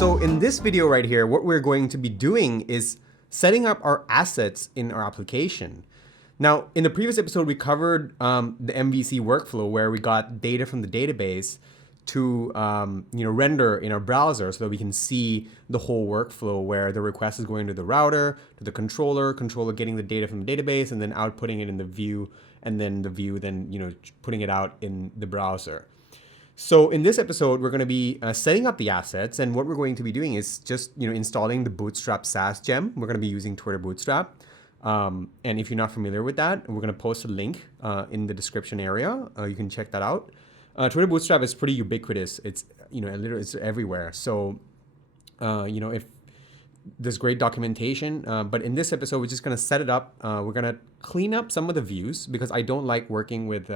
So in this video right here, what we're going to be doing is setting up our assets in our application. Now, in the previous episode, we covered the MVC workflow where we got data from the database to render in our browser so that we can see the whole workflow where the request is going to the router, to the controller getting the data from the database, and then outputting it in the view, and then the view then putting it out in the browser. So in this episode, we're going to be setting up the assets, and what we're going to be doing is just installing the Bootstrap SaaS gem. We're going to be using Twitter Bootstrap, and if you're not familiar with that, we're going to post a link in the description area. You can check that out. Twitter Bootstrap is pretty ubiquitous. It's it's everywhere. So if there's great documentation, but in this episode, we're just going to set it up. We're going to clean up some of the views because I don't like working with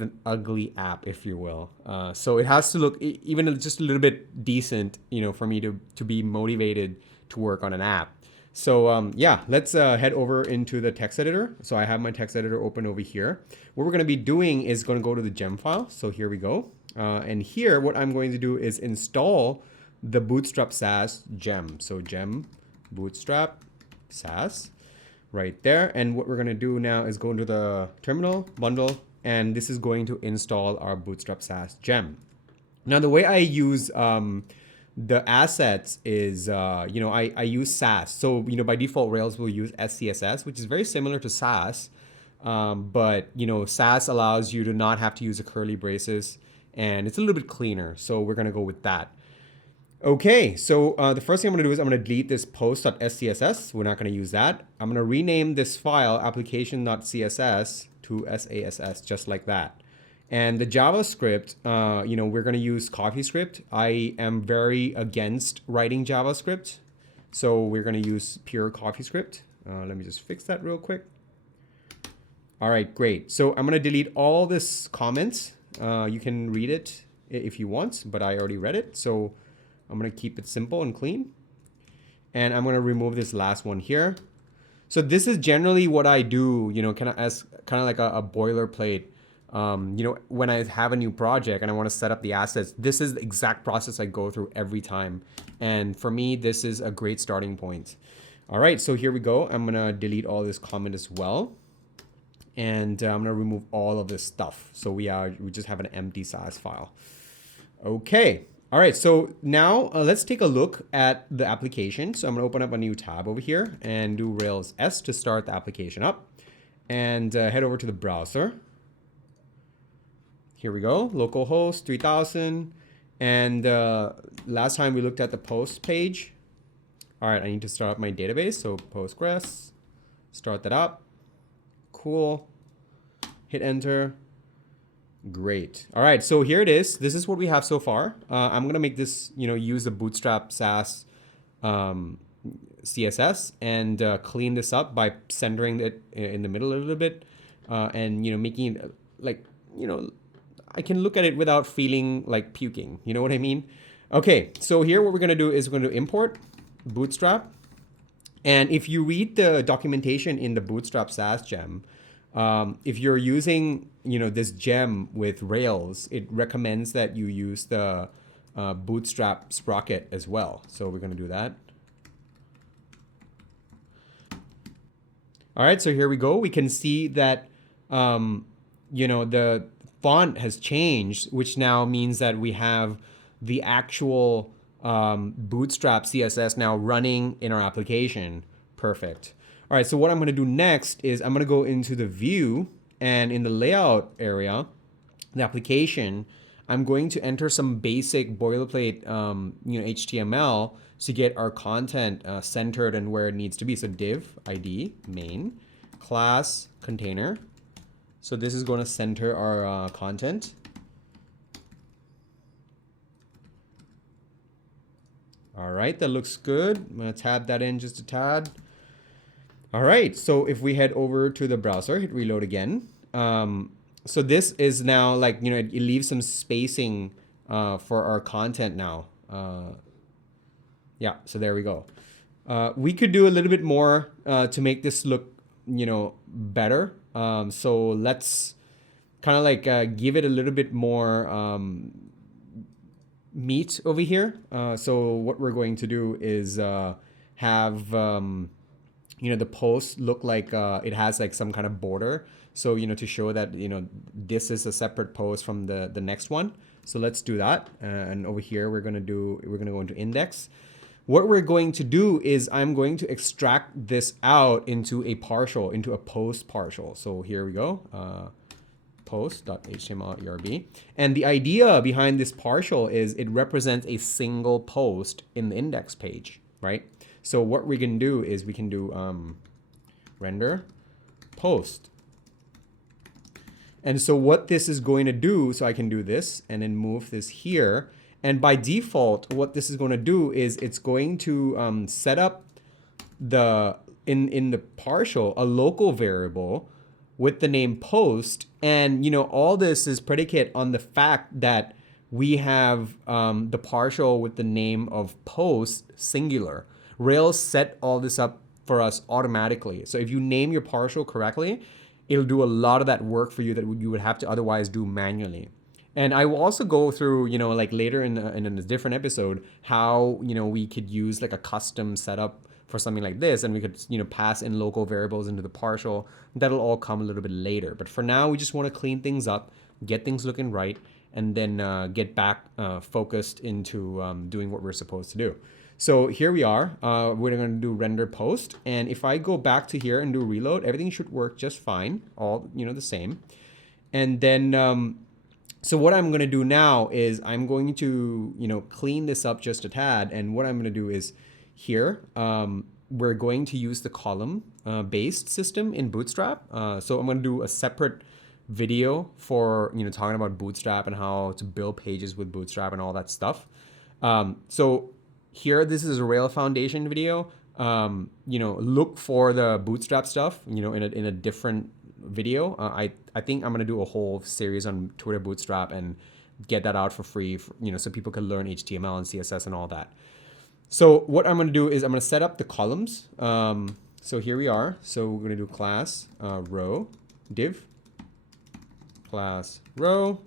an ugly app, if you will. So it has to look even just a little bit decent, for me to be motivated to work on an app. So let's head over into the text editor. So I have my text editor open over here. What we're going to be doing is going to go to the gem file. So here we go. And here, what I'm going to do is install the Bootstrap SaaS gem. So gem Bootstrap SaaS right there. And what we're going to do now is go into the terminal bundle, and this is going to install our Bootstrap SaaS gem. Now, the way I use the assets is, I use Sass. So, by default, Rails will use SCSS, which is very similar to Sass. But, Sass allows you to not have to use the curly braces, and it's a little bit cleaner. So we're going to go with that. Okay, so the first thing I'm going to do is I'm going to delete this post.scss. We're not going to use that. I'm going to rename this file application.css to SASS, just like that. And the JavaScript, we're going to use CoffeeScript. I am very against writing JavaScript, so we're going to use pure CoffeeScript. Let me just fix that real quick. All right, great. So I'm going to delete all this comments. You can read it if you want, but I already read it. So I'm going to keep it simple and clean. And I'm going to remove this last one here. So this is generally what I do, kind of like a boilerplate. When I have a new project and I want to set up the assets, this is the exact process I go through every time. And for me, this is a great starting point. All right, so here we go. I'm going to delete all this comment as well. And I'm going to remove all of this stuff. So we just have an empty size file. Okay. All right, so now let's take a look at the application. So I'm going to open up a new tab over here and do Rails S to start the application up. And head over to the browser. Here we go, localhost 3000. And last time we looked at the post page. All right, I need to start up my database. So Postgres, start that up. Cool. Hit enter. Great. All right, so here it is. This is what we have so far. I'm going to make this, use the Bootstrap SaaS CSS and clean this up by centering it in the middle a little bit and, making it like, I can look at it without feeling like puking. You know what I mean? Okay, so here what we're going to do is we're going to import Bootstrap. And if you read the documentation in the Bootstrap SaaS gem, if you're using, this gem with Rails, it recommends that you use the Bootstrap sprocket as well. So we're going to do that. All right, so here we go. We can see that, the font has changed, which now means that we have the actual Bootstrap CSS now running in our application. Perfect. All right, so what I'm going to do next is I'm going to go into the view, and in the layout area, the application, I'm going to enter some basic boilerplate, HTML to get our content centered and where it needs to be. So div ID main class container. So this is going to center our content. All right, that looks good. I'm going to tab that in just a tad. All right, so if we head over to the browser, hit reload again. So this is now like, it leaves some spacing for our content now. Yeah, so there we go. We could do a little bit more to make this look, better. So let's kind of like give it a little bit more meat over here. So what we're going to do is have the post look like it has like some kind of border. So to show that this is a separate post from the next one. So let's do that. And over here we're gonna go into index. What we're going to do is I'm going to extract this out into a partial, into a post partial. So here we go. Post.html erb. And the idea behind this partial is it represents a single post in the index page, right? So what we can do is we can do render post. And so what this is going to do, so I can do this and then move this here. And by default, what this is going to do is it's going to set up in the partial a local variable with the name post. And all this is predicate on the fact that we have the partial with the name of post singular. Rails set all this up for us automatically. So if you name your partial correctly, it'll do a lot of that work for you that you would have to otherwise do manually. And I will also go through, like later in a different episode, how, we could use like a custom setup for something like this, and we could, pass in local variables into the partial. That'll all come a little bit later. But for now, we just want to clean things up, get things looking right, and then get back focused into doing what we're supposed to do. So here we are. We're going to do render post. And if I go back to here and do reload, everything should work just fine, all, the same. And then, so what I'm going to do now is I'm going to, clean this up just a tad. And what I'm going to do is here, we're going to use the column based system in Bootstrap. So I'm going to do a separate video for, talking about Bootstrap and how to build pages with Bootstrap and all that stuff. So here, this is a Rail Foundation video. Look for the Bootstrap stuff, in a different video. I think I'm going to do a whole series on Twitter Bootstrap and get that out for free, so people can learn HTML and CSS and all that. So what I'm going to do is I'm going to set up the columns. So here we are. So we're going to do class row div class row,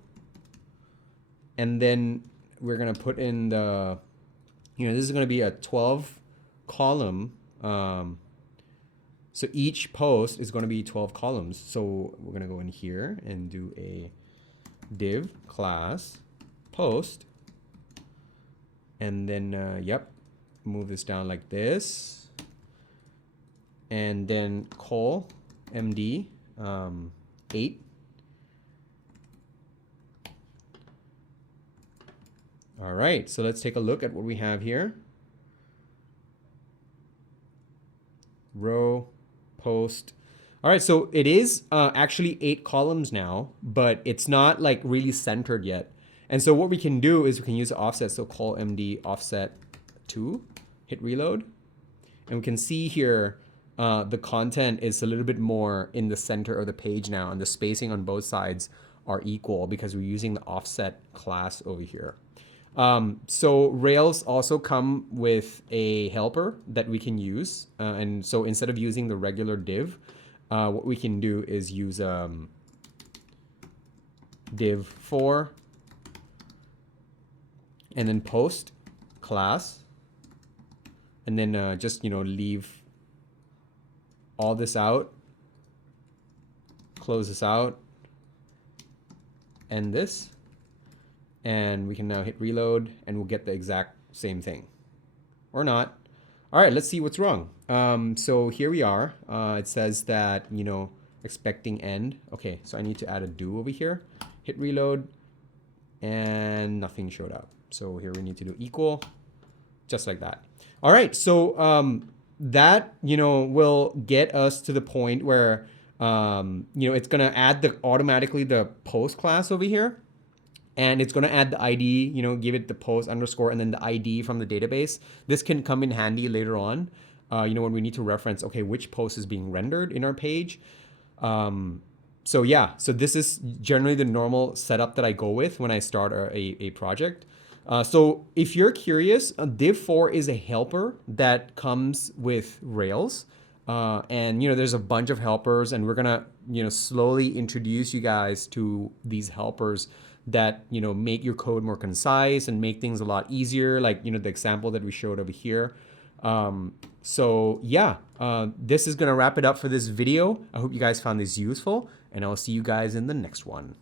and then we're going to put in the this is going to be a 12 column. So each post is going to be 12 columns. So we're going to go in here and do a div class post. And then, move this down like this. And then call md 8. All right, so let's take a look at what we have here. Row, post. All right, so it is actually 8 columns now, but it's not like really centered yet. And so what we can do is we can use the offset. So call md offset 2, hit reload. And we can see here the content is a little bit more in the center of the page now, and the spacing on both sides are equal because we're using the offset class over here. So Rails also come with a helper that we can use. And so instead of using the regular div, what we can do is use div for and then post class, and then just leave all this out, close this out, end this. And we can now hit reload and we'll get the exact same thing. Or not. All right, let's see what's wrong. So here we are. It says that, expecting end. Okay, so I need to add a do over here. Hit reload and nothing showed up. So here we need to do equal, just like that. All right, so that, will get us to the point where, it's going to add automatically the post class over here. And it's going to add the ID, give it the post underscore and then the ID from the database. This can come in handy later on, when we need to reference, okay, which post is being rendered in our page. So this is generally the normal setup that I go with when I start a project. So if you're curious, div4 is a helper that comes with Rails. And there's a bunch of helpers, and we're going to, slowly introduce you guys to these helpers that, you know, make your code more concise and make things a lot easier, like, you know, the example that we showed over here. So yeah, this is gonna wrap it up for this video. I hope you guys found this useful, and I'll see you guys in the next one.